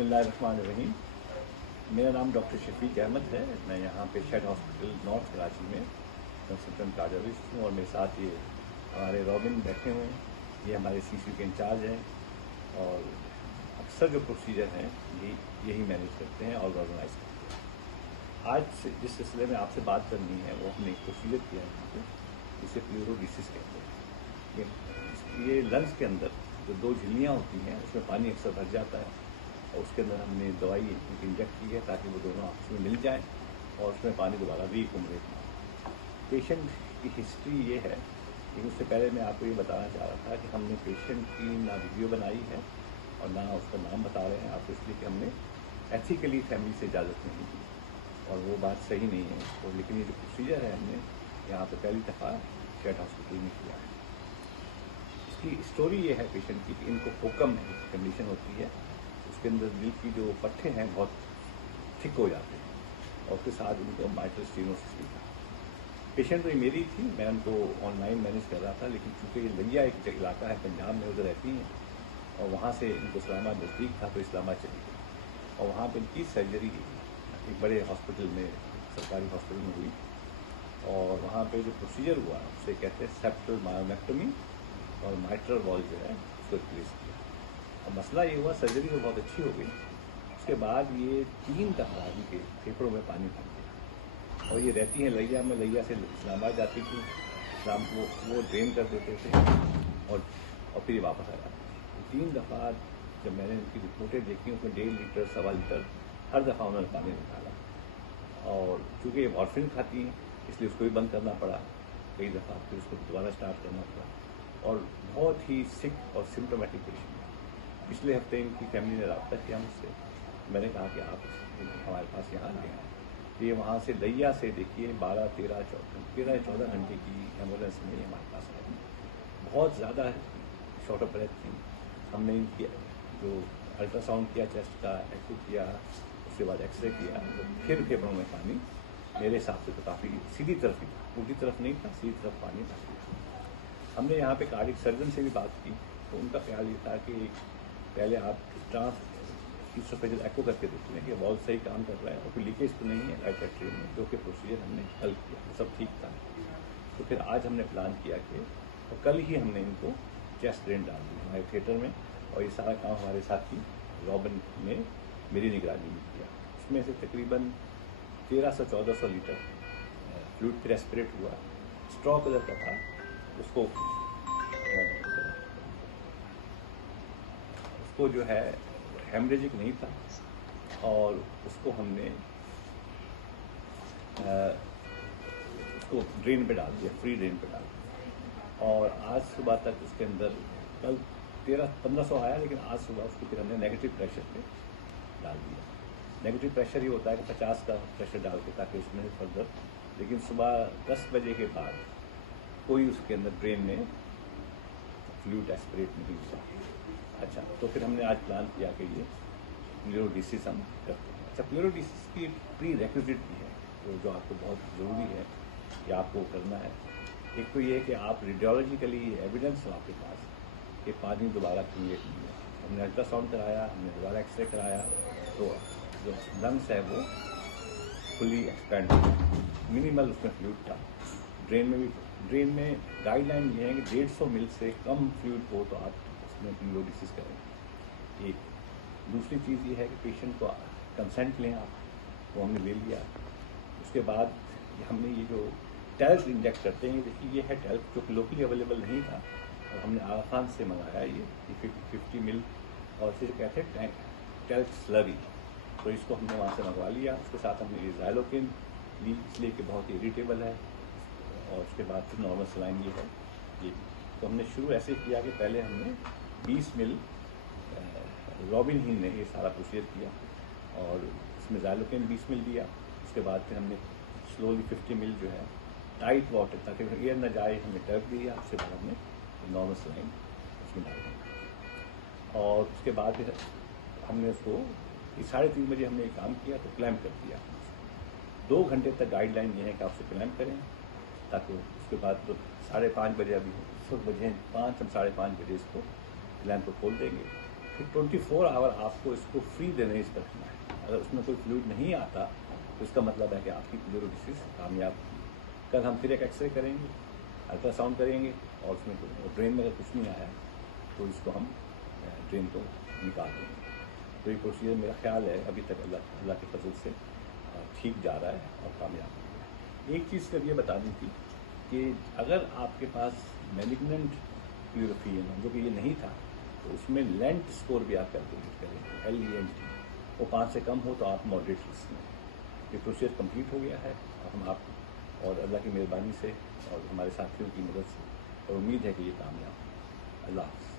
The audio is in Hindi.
बिस्मिल्लाहिर्रहमानिर्रहीम। मेरा नाम डॉक्टर शफीक अहमद है। मैं यहाँ पे शेड हॉस्पिटल नॉर्थ कराची में कंसल्टेंट कार्डियोलॉजिस्ट हूँ और मेरे साथ ये हमारे रॉबिन बैठे हुए हैं। ये हमारे सीसी के इंचार्ज हैं और अक्सर जो प्रोसीजर हैं यही मैनेज करते हैं और ऑर्गेनाइज करते हैं। आज से जिस सिलसिले में आपसे बात करनी है वो हमने एक प्रोसीजर किया है यहाँ पे, जिसे प्लूरोडिसिस कहते हैं। ये लंग्स के अंदर जो दो झिल्लियाँ होती हैं उसमें पानी अक्सर भर जाता है और उसके अंदर हमने दवाई इंजेक्ट की है ताकि वो दोनों आपस में मिल जाएं और उसमें पानी दोबारा रीअकोमोडेट ना हो। पेशेंट की हिस्ट्री ये है कि उससे पहले मैं आपको ये बताना चाह रहा था कि हमने पेशेंट की ना वीडियो बनाई है और ना उसका नाम बता रहे हैं आपको, इसलिए कि हमने एथिकली फैमिली से इजाज़त नहीं दी और वो बात सही नहीं है। तो लेकिन ये जो प्रोसीजर है हमने यहाँ पर पहली दफ़ा शेड हॉस्पिटल में किया है। इसकी स्टोरी ये है पेशेंट की कि इनको फोकम कंडीशन होती है, उसके अंदर दिल की जो पट्टे हैं बहुत थिक हो जाते हैं और उसके साथ उनको माइट्रल स्टेनोसिस भी था। पेशेंट तो मेरी थी, मैं उनको ऑनलाइन मैनेज कर रहा था, लेकिन चूँकि ये लैया एक इलाका है पंजाब में, उधर रहती हैं और वहाँ से इनको इस्लामाबाद नज़दीक था तो इस्लामाबाद चली गई और वहाँ पर इनकी सर्जरी एक बड़े हॉस्पिटल में, सरकारी हॉस्पिटल में हुई और वहाँ पे जो प्रोसीजर हुआ उसे कहते हैं सेप्टल मायोमेक्टमी और माइट्रल वॉल जो है उसको रिप्लेस किया। और मसला ये हुआ, सर्जरी तो बहुत अच्छी हो गई, उसके बाद ये 3 दफ़ा इनके फेफड़ों में पानी भर गया और ये रहती हैं लैया में, लैया से इस्लामाबाद जाती थी, इस्लाम वो ड्रेन कर देते थे और फिर ये वापस आ जाती थी। 3 दफ़ा जब मैंने इनकी रिपोर्टें देखी उसमें 1.5 लीटर 1.25 लीटर हर दफ़ा उन्होंने पानी निकाला और चूँकि ये मॉर्फिन खाती हैं इसलिए उसको भी बंद करना पड़ा कई दफ़ा, फिर उसको दोबारा स्टार्ट करना पड़ा और बहुत ही सिक और सिम्टोमेटिक पेशेंट है। पिछले हफ्ते इनकी फैमिली ने रब्ता किया मुझसे, मैंने कहा कि आप हमारे पास यहाँ ले आए। ये वहाँ से लैया से देखिए 13-14 घंटे की एम्बुलेंस में हमारे पास आई। बहुत ज़्यादा शॉर्ट ऑफ ब्रेथ थी। हमने इनकी जो अल्ट्रासाउंड किया चेस्ट का, एक्सरे किया, उसके बाद एक्सरे किया तो फिर फेफड़ों में पानी मेरे हिसाब से तो काफ़ी सीधी तरफ ही था, उल्टी तरफ नहीं था, सीधी तरफ पानी था। हमने यहाँ पे कार्डियक सर्जन से भी बात की तो उनका ख्याल ये था कि पहले आप ट्रांसइसोफेजियल एको करके देखते हैं कि वॉल्व सही काम कर रहा है और कोई लीकेज तो नहीं है राइट एट्रियम में, जो कि प्रोसीजर हमने कल किया, सब ठीक था। तो फिर आज हमने प्लान किया कि और कल ही हमने इनको चेस्ट ड्रेन डाल दी हमारे थिएटर में और ये सारा काम हमारे साथी रॉबिन ने मेरी निगरानी में किया। उसमें से तकरीबन 1300-1400 लीटर फ्लूइड फिर एस्पिरेट हुआ। स्ट्रॉ कलर का था, उसको जो है हेमरेजिक नहीं था और उसको हमने उसको ड्रेन पे डाल दिया, फ्री ड्रेन पे डाल दिया और आज सुबह तक उसके अंदर कल 1300-1500 आया, लेकिन आज सुबह उसको फिर हमने नेगेटिव प्रेशर पे डाल दिया। नेगेटिव प्रेशर ये होता है कि 50 का प्रेशर डाल के ताकि उसमें फर्दर, लेकिन सुबह 10 बजे के बाद कोई उसके अंदर ड्रेन में फ्लूइड एस्पिरेट नहीं हुआ। अच्छा, तो फिर हमने आज प्लान किया कि ये प्लूरोडिसिस हम करते हैं। अच्छा, प्लूरोडिसिस की प्री रेक्विजिट भी है जो आपको बहुत ज़रूरी है कि आपको करना है। एक तो ये है कि आप रेडियोलॉजिकली एविडेंस हो आपके पास कि पानी दोबारा क्रिएट नहीं हुआ। हमने अल्ट्रासाउंड कराया, हमने दोबारा एक्सरे कराया तो जो लंग्स है वो फुली एक्सपैंड हो, मिनिमल उसमें फ्लूइड था। ड्रेन में गाइडलाइन ये है कि 150 मिल से कम फ्लूइड हो तो आप उसमें प्लूरोडिसिस करें। एक दूसरी चीज़ ये है कि पेशेंट को कंसेंट लें आप, वो हमने ले लिया। उसके बाद हमने ये जो टैल्क इंजेक्ट करते हैं, देखिए ये है टैल्क जो कि लोकली अवेलेबल नहीं था और हमने आगा खान से मंगाया ये 50 मिल और फिर कहते हैं टैल्क स्लरी, तो इसको हमने वहाँ से मंगवा लिया। उसके साथ हमने ये ज़ाइलोकिन ली इसलिए कि बहुत इरिटेबल है और उसके बाद फिर नॉर्मल सलाइन ये है ये। तो हमने शुरू ऐसे किया कि पहले हमने 20 मिल रॉबिन ही ने ये सारा प्रोसीजर किया और इसमें ज़ाइलोकिन 20 मिल दिया। उसके बाद फिर हमने स्लोली 50 मिल जो है टाइट वाटर ताकि एयर न जाए हमने टर्क दिया। उसके बाद हमने नॉर्मल सलाइन उसमें डाल दिया और उसके बाद फिर हमने उसको 3:30 बजे हमने ये काम किया तो क्लैम्प कर दिया। 2 घंटे तक गाइडलाइन ये है कि आप उसे क्लैम्प करें ताकि उसके बाद तो 5:30 बजे, अभी इस वक्त बजे 5, हम 5:30 बजे इसको क्लैम्प को खोल देंगे। कि 24 आवर आपको इसको फ्री देने से रखना है। अगर उसमें कोई फ्लूइड नहीं आता तो इसका मतलब है कि आपकी क्लियरोलिसिस कामयाब होगी। कल हम फिर एक एक्सरे करेंगे, अल्ट्रासाउंड करेंगे और उसमें ड्रेन में अगर कुछ नहीं आया तो इसको हम ड्रेन को निकाल देंगे। तो ये प्रोसीजर मेरा ख्याल है अभी तक अल्लाह के फजल से ठीक जा रहा है और कामयाब हो गया। एक चीज़ कल ये बतानी थी कि अगर आपके पास मैलिग्नेंट प्यूरोफियन जो कि ये नहीं था तो उसमें लेंट स्कोर भी आप कैलकुलेट करेंगे, LENT। वो 5 से कम हो तो आप मॉडरेट रिस्क में। ये प्रोसेस कंप्लीट हो गया है और हम आप और अल्लाह की मेहरबानी से और हमारे साथियों की मदद से और उम्मीद है कि ये कामयाब हो। अल्लाह हाफ़िज़।